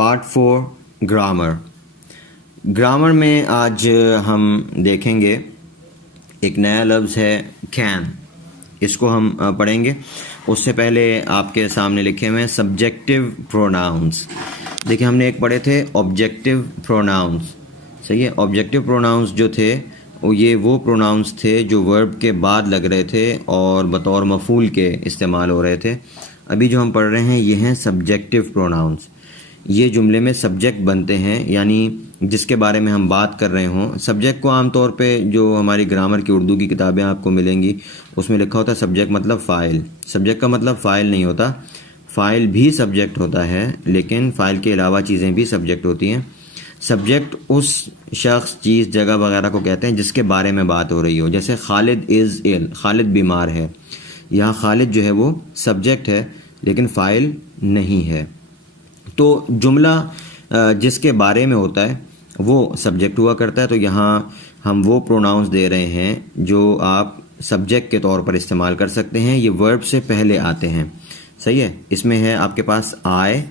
Part 4 grammar. Grammar में आज हम देखेंगे एक नया लफ्ज़ है कैन, इसको हम पढ़ेंगे। उससे पहले आपके सामने लिखे हुए हैं सब्जेक्टिव प्रोनाउंस। देखिए हमने एक पढ़े थे ऑब्जेक्टिव प्रोनाउंस, सही है। ऑब्जेक्टिव प्रोनाउंस जो थे वो प्रोनाउंस थे जो वर्ब के बाद लग रहे थे और बतौर मफूल के इस्तेमाल हो रहे थे। अभी जो हम पढ़ रहे हैं ये हैं सब्जेक्टिव प्रोनाउंस। ये जुमले में सब्जेक्ट बनते हैं, यानी जिसके बारे में हम बात कर रहे हों। सब्जेक्ट को आमतौर पे जो हमारी ग्रामर की उर्दू की किताबें आपको मिलेंगी उसमें लिखा होता है सब्जेक्ट मतलब फ़ाइल। सब्जेक्ट का मतलब फ़ाइल नहीं होता, फ़ाइल भी सब्जेक्ट होता है, लेकिन फ़ाइल के अलावा चीज़ें भी सब्जेक्ट होती हैं। सब्जेक्ट उस शख्स, चीज़, जगह वगैरह को कहते हैं जिसके बारे में बात हो रही हो। जैसे खालिद इज़ इल, खालिद बीमार है। यहाँ खालिद जो है वो सब्जेक्ट है लेकिन फ़ाइल नहीं है। तो जुमला जिसके बारे में होता है वो सब्जेक्ट हुआ करता है। तो यहाँ हम वो प्रोनाउंस दे रहे हैं जो आप सब्जेक्ट के तौर पर इस्तेमाल कर सकते हैं। ये वर्ब से पहले आते हैं, सही है। इसमें है आपके पास आए,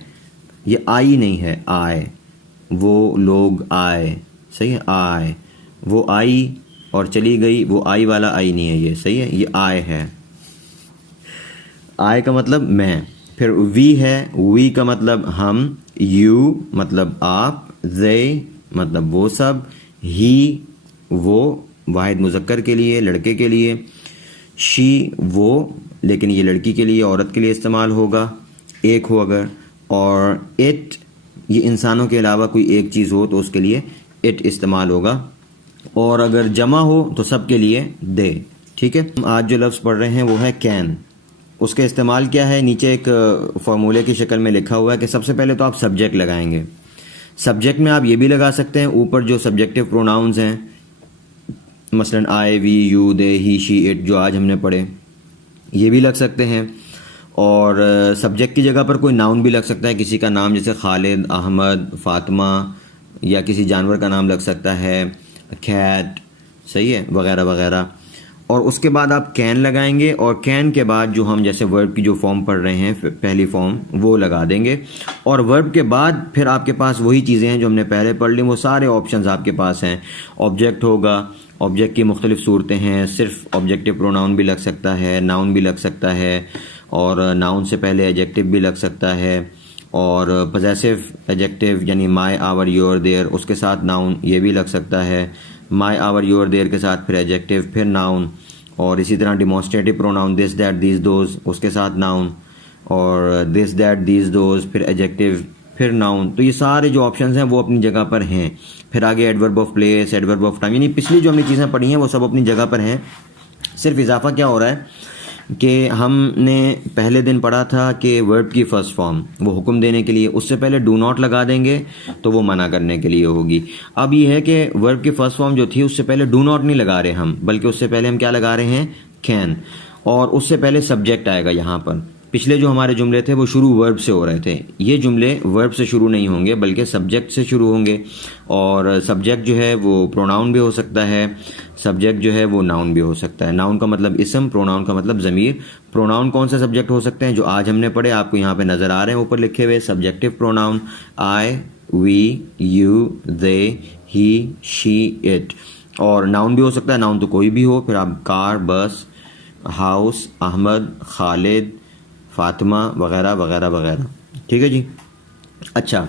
ये आई नहीं है, आए। वो लोग आए, सही है, आए। वो आई और चली गई, वो आई वाला आई नहीं है ये, सही है। ये आए है, आए का मतलब मैं। फिर वी है, वी का मतलब हम, यू मतलब आप, they मतलब वो सब, ही वो वाहिद मुज़क्कर के लिए, लड़के के लिए, शी वो लेकिन ये लड़की के लिए, औरत के लिए इस्तेमाल होगा एक हो अगर, और इट ये इंसानों के अलावा कोई एक चीज़ हो तो उसके लिए इट इस्तेमाल होगा, और अगर जमा हो तो सब के लिए दे। ठीक है, आज जो लफ्ज़ पढ़ रहे हैं वो है कैन। उसका इस्तेमाल क्या है, नीचे एक फार्मूले की शक्ल में लिखा हुआ है कि सबसे पहले तो आप सब्जेक्ट लगाएंगे। सब्जेक्ट में आप ये भी लगा सकते हैं ऊपर जो सब्जेक्टिव प्रोनाउंस हैं, मसलन I, we, you, they, he, she, it, जो आज हमने पढ़े, ये भी लग सकते हैं। और सब्जेक्ट की जगह पर कोई नाउन भी लग सकता है, किसी का नाम, जैसे खालिद, अहमद, फातिमा, या किसी जानवर का नाम लग सकता है, कैट, सही है, वगैरह वगैरह। और उसके बाद आप कैन लगाएंगे, और कैन के बाद जो हम जैसे वर्ब की जो फॉर्म पढ़ रहे हैं पहली फॉर्म वो लगा देंगे। और वर्ब के बाद फिर आपके पास वही चीज़ें हैं जो हमने पहले पढ़ ली, वो सारे ऑप्शंस आपके पास हैं। ऑब्जेक्ट होगा, ऑब्जेक्ट की मुख्तलिफ सूरतें हैं, सिर्फ ऑब्जेक्टिव प्रोनाउन भी लग सकता है, नाउन भी लग सकता है, और नाउन से पहले एडजेक्टिव भी लग सकता है, और पॉजेसिव एडजेक्टिव यानी माई, आवर, योर, देयर, उसके साथ नाउन ये भी लग सकता है। माई, आवर, योर, देयर के साथ फिर एडजेक्टिव, फिर नाउन, और इसी तरह demonstrative pronoun this, that, these, those, उसके साथ नाउन, और दिस, दैट, दीज, दोज, फिर एडजेक्टिव, फिर नाउन। तो ये सारे जो ऑप्शंस हैं वो अपनी जगह पर हैं। फिर आगे adverb of place, adverb of time, यानी पिछली जो हमने चीज़ें पढ़ी हैं वो सब अपनी जगह पर हैं। सिर्फ इजाफा क्या हो रहा है कि हमने पहले दिन पढ़ा था कि वर्ब की फ़र्स्ट फॉर्म वो हुक्म देने के लिए, उससे पहले डू नॉट लगा देंगे तो वो मना करने के लिए होगी। अब ये है कि वर्ब की फ़र्स्ट फॉर्म जो थी उससे पहले डू नॉट नहीं लगा रहे हम, बल्कि उससे पहले हम क्या लगा रहे हैं, कैन, और उससे पहले सब्जेक्ट आएगा यहाँ पर। पिछले जो हमारे जुमले थे वो शुरू वर्ब से हो रहे थे, ये जुमले वर्ब से शुरू नहीं होंगे बल्कि सब्जेक्ट से शुरू होंगे। और सब्जेक्ट जो है वो प्रोनाउन भी हो सकता है, सब्जेक्ट जो है वो नाउन भी हो सकता है। नाउन का मतलब इसम, प्रोनाउन का मतलब ज़मीर। प्रोनाउन कौन से सब्जेक्ट हो सकते हैं जो आज हमने पढ़े, आपको यहाँ पे नज़र आ रहे हैं ऊपर लिखे हुए subjective pronoun, I, we, you, they, he, she, it. और नाउन भी हो सकता है, नाउन तो कोई भी हो, फिर आप कार, बस, हाउस, अहमद, खालिद, फातिमा, वगैरह वगैरह वगैरह। ठीक है जी। अच्छा,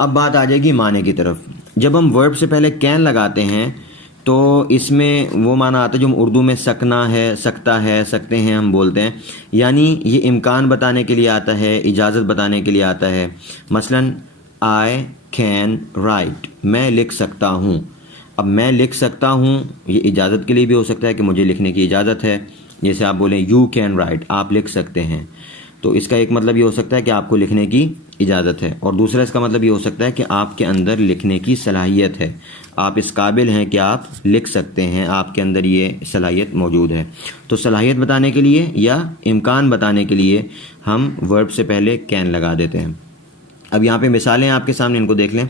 अब बात आ जाएगी माने की तरफ। जब हम वर्ब से पहले कैन लगाते हैं तो इसमें वो माना आता है जो हम उर्दू में सकना है, सकता है, सकते हैं हम बोलते हैं, यानी ये इम्कान बताने के लिए आता है, इजाज़त बताने के लिए आता है। मसलन आई कैन राइट, मैं लिख सकता हूँ। अब मैं लिख सकता हूँ ये इजाज़त के लिए भी हो सकता है कि मुझे लिखने की इजाज़त है। जैसे आप बोलें यू कैन राइट, आप लिख सकते हैं, तो इसका एक मतलब ये हो सकता है कि आपको लिखने की इजाज़त है, और दूसरा इसका मतलब ये हो सकता है कि आपके अंदर लिखने की सलाहियत है, आप इस काबिल हैं कि आप लिख सकते हैं, आपके अंदर ये सलाहियत मौजूद है। तो सलाहियत बताने के लिए या इम्कान बताने के लिए हम वर्ब से पहले कैन लगा देते हैं। अब यहाँ पे मिसालें हैं आपके सामने, इनको देख लें।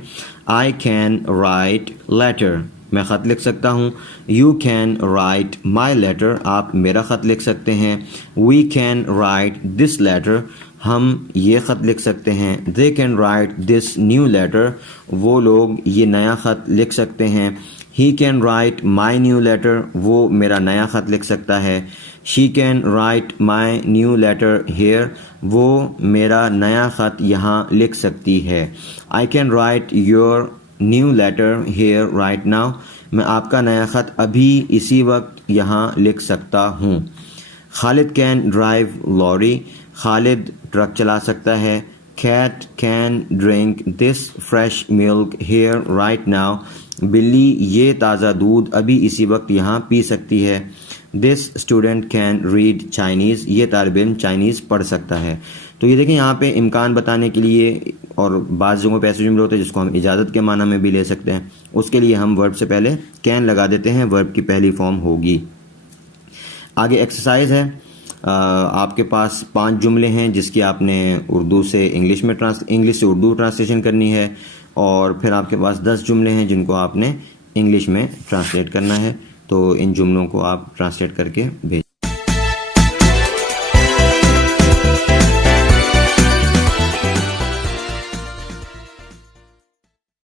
आई कैन राइट लेटर, मैं ख़त लिख सकता हूँ। You can write my letter, आप मेरा ख़त लिख सकते हैं। We can write this letter, हम ये ख़त लिख सकते हैं। They can write this new letter, वो लोग ये नया ख़त लिख सकते हैं। He can write my new letter, वो मेरा नया ख़त लिख सकता है। She can write my new letter here, वो मेरा नया ख़त यहाँ लिख सकती है। I can write your new letter here right now, मैं आपका नया ख़त अभी इसी वक्त यहाँ लिख सकता हूँ। Khalid can drive lorry, Khalid truck चला सकता है। Cat can drink this fresh milk here right now, बिल्ली ये ताज़ा दूध अभी इसी वक्त यहाँ पी सकती है। This student can read Chinese, ये तालिब इल्म चाइनीज़ पढ़ सकता है। तो ये देखें यहाँ पे इम्कान बताने के लिए, और बाज़ जगहों पे ऐसे जुमले होते हैं जिसको हम इजाज़त के माना में भी ले सकते हैं, उसके लिए हम वर्ब से पहले कैन लगा देते हैं, वर्ब की पहली फॉर्म होगी। आगे एक्सरसाइज है, आपके पास 5 जुमले हैं जिसकी आपने उर्दू से इंग्लिश में इंग्लिश से उर्दू ट्रांसलेशन करनी है, और फिर आपके पास 10 जुमले हैं जिनको आपने इंग्लिश में ट्रांसलेट करना है। तो इन जुमलों को आप ट्रांसलेट करके भेज